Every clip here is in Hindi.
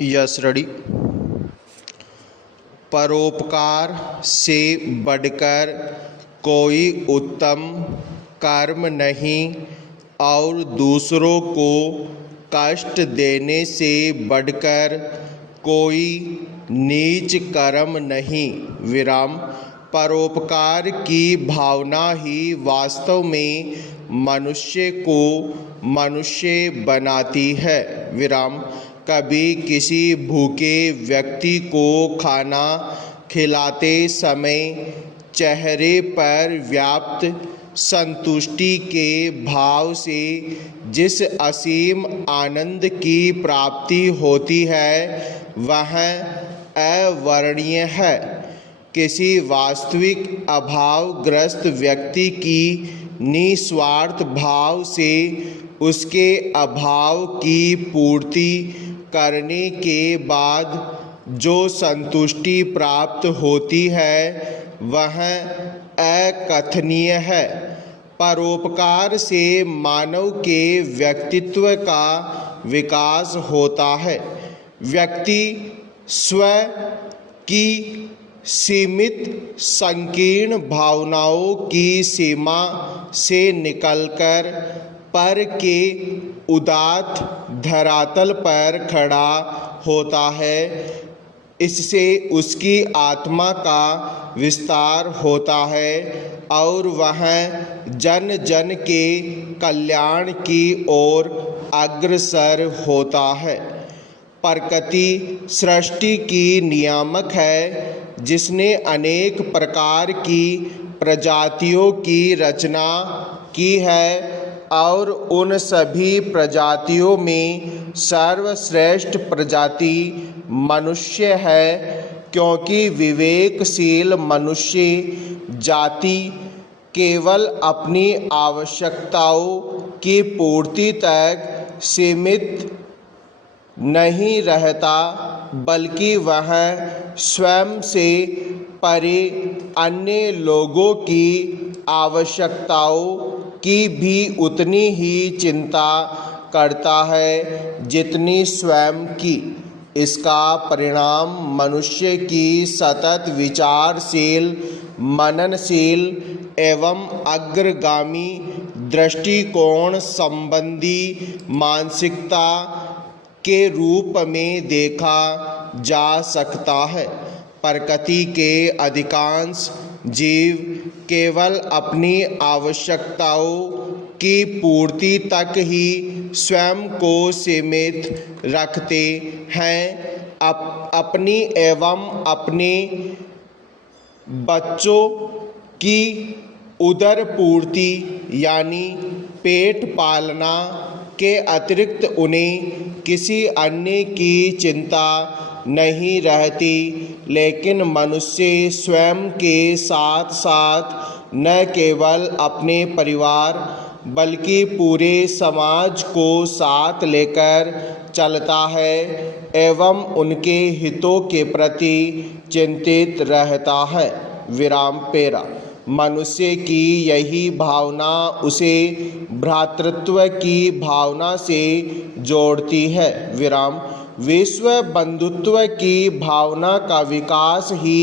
Yes ready. परोपकार से बढ़कर कोई उत्तम कर्म नहीं और दूसरों को कष्ट देने से बढ़कर कोई नीच कर्म नहीं। विराम। परोपकार की भावना ही वास्तव में मनुष्य को मनुष्य बनाती है। विराम। कभी किसी भूखे व्यक्ति को खाना खिलाते समय चेहरे पर व्याप्त संतुष्टि के भाव से जिस असीम आनंद की प्राप्ति होती है वह अवर्णनीय है। किसी वास्तविक अभावग्रस्त व्यक्ति की निस्वार्थ भाव से उसके अभाव की पूर्ति करने के बाद जो संतुष्टि प्राप्त होती है वह अकथनीय है। परोपकार से मानव के व्यक्तित्व का विकास होता है। व्यक्ति स्व की सीमित संकीर्ण भावनाओं की सीमा से निकलकर पर के उदात्त धरातल पर खड़ा होता है। इससे उसकी आत्मा का विस्तार होता है और वह जन जन के कल्याण की ओर अग्रसर होता है। प्रकृति सृष्टि की नियामक है जिसने अनेक प्रकार की प्रजातियों की रचना की है और उन सभी प्रजातियों में सर्वश्रेष्ठ प्रजाति मनुष्य है, क्योंकि विवेकशील मनुष्य जाति केवल अपनी आवश्यकताओं की पूर्ति तक सीमित नहीं रहता बल्कि वह स्वयं से परे अन्य लोगों की आवश्यकताओं की भी उतनी ही चिंता करता है जितनी स्वयं की। इसका परिणाम मनुष्य की सतत विचारशील, मननशील एवं अग्रगामी दृष्टिकोण संबंधी मानसिकता के रूप में देखा जा सकता है। प्रकृति के अधिकांश जीव केवल अपनी आवश्यकताओं की पूर्ति तक ही स्वयं को सीमित रखते हैं। अपनी एवं अपने बच्चों की उदर पूर्ति यानी पेट पालना के अतिरिक्त उन्हें किसी अन्य की चिंता नहीं रहती। लेकिन मनुष्य स्वयं के साथ साथ न केवल अपने परिवार बल्कि पूरे समाज को साथ लेकर चलता है एवं उनके हितों के प्रति चिंतित रहता है। विराम पेरा। मनुष्य की यही भावना उसे भ्रातृत्व की भावना से जोड़ती है। विराम। विश्व बंधुत्व की भावना का विकास ही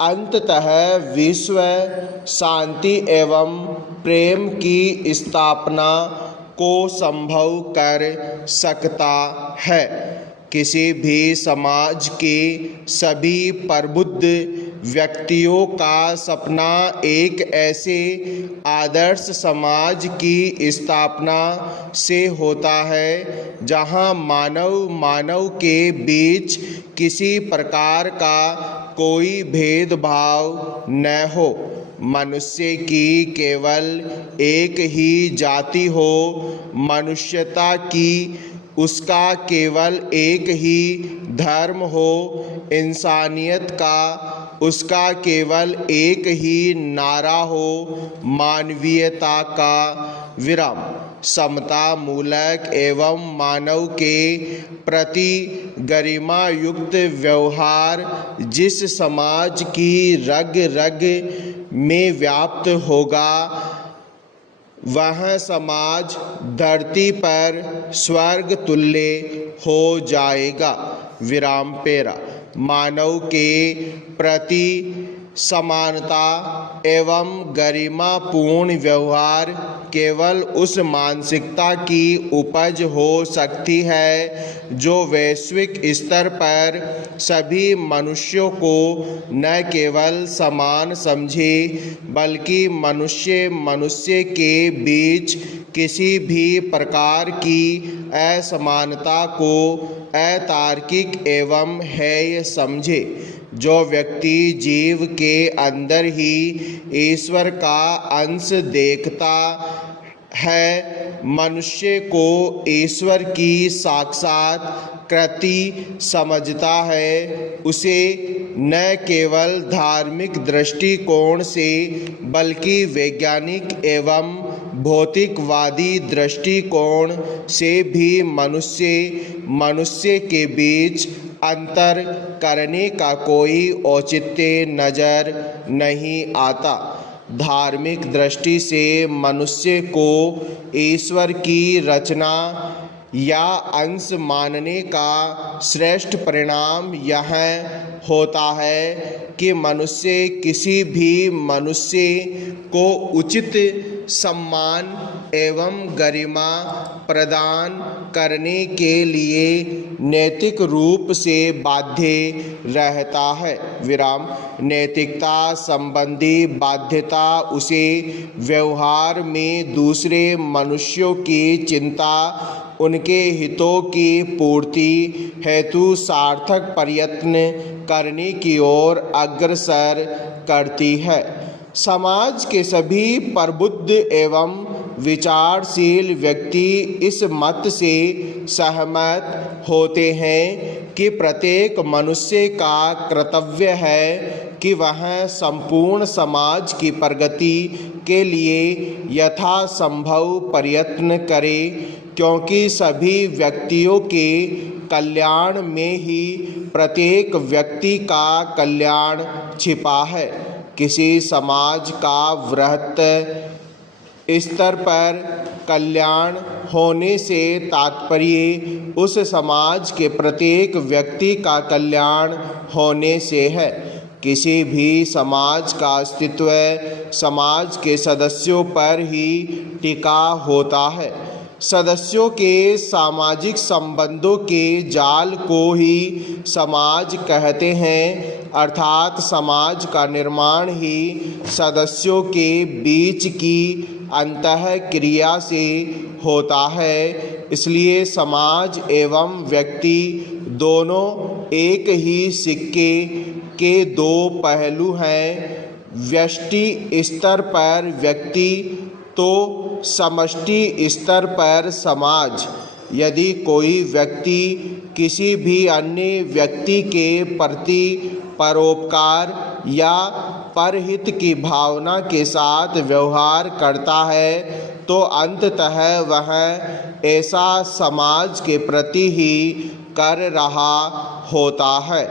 अंततः विश्व शांति एवं प्रेम की स्थापना को संभव कर सकता है। किसी भी समाज के सभी प्रबुद्ध व्यक्तियों का सपना एक ऐसे आदर्श समाज की स्थापना से होता है जहां मानव के बीच किसी प्रकार का कोई भेदभाव न हो, मनुष्य की केवल एक ही जाति हो, मनुष्यता की उसका केवल एक ही धर्म हो, इंसानियत का उसका केवल एक ही नारा हो, मानवीयता का। विराम। समता मूलक एवं मानव के प्रति गरिमा युक्त व्यवहार जिस समाज की रग रग में व्याप्त होगा वह समाज धरती पर स्वर्ग तुल्य हो जाएगा। विराम पेरा। मानव के प्रति समानता एवं गरिमापूर्ण व्यवहार केवल उस मानसिकता की उपज हो सकती है जो वैश्विक स्तर पर सभी मनुष्यों को न केवल समान समझे बल्कि मनुष्य मनुष्य के बीच किसी भी प्रकार की असमानता को अतार्किक एवं हेय समझे। जो व्यक्ति जीव के अंदर ही ईश्वर का अंश देखता है, मनुष्य को ईश्वर की साक्षात कृति समझता है, उसे न केवल धार्मिक दृष्टिकोण से बल्कि वैज्ञानिक एवं भौतिकवादी दृष्टिकोण से भी मनुष्य के बीच अंतर करने का कोई औचित्य नजर नहीं आता। धार्मिक दृष्टि से मनुष्य को ईश्वर की रचना या अंश मानने का श्रेष्ठ परिणाम यह होता है कि मनुष्य किसी भी मनुष्य को उचित सम्मान एवं गरिमा प्रदान करने के लिए नैतिक रूप से बाध्य रहता है। विराम। नैतिकता संबंधी बाध्यता उसे व्यवहार में दूसरे मनुष्यों की चिंता, उनके हितों की पूर्ति हेतु सार्थक प्रयत्न करने की ओर अग्रसर करती है। समाज के सभी प्रबुद्ध एवं विचारशील व्यक्ति इस मत से सहमत होते हैं कि प्रत्येक मनुष्य का कर्तव्य है कि वह संपूर्ण समाज की प्रगति के लिए यथासंभव प्रयत्न करे, क्योंकि सभी व्यक्तियों के कल्याण में ही प्रत्येक व्यक्ति का कल्याण छिपा है। किसी समाज का वृहत स्तर पर कल्याण होने से तात्पर्य उस समाज के प्रत्येक व्यक्ति का कल्याण होने से है। किसी भी समाज का अस्तित्व समाज के सदस्यों पर ही टिका होता है। सदस्यों के सामाजिक संबंधों के जाल को ही समाज कहते हैं, अर्थात समाज का निर्माण ही सदस्यों के बीच की अंतःक्रिया से होता है। इसलिए समाज एवं व्यक्ति दोनों एक ही सिक्के के दो पहलू हैं। व्यष्टि स्तर पर व्यक्ति तो समष्टि स्तर पर समाज। यदि कोई व्यक्ति किसी भी अन्य व्यक्ति के प्रति परोपकार या परहित की भावना के साथ व्यवहार करता है तो अंततः वह ऐसा समाज के प्रति ही कर रहा होता है।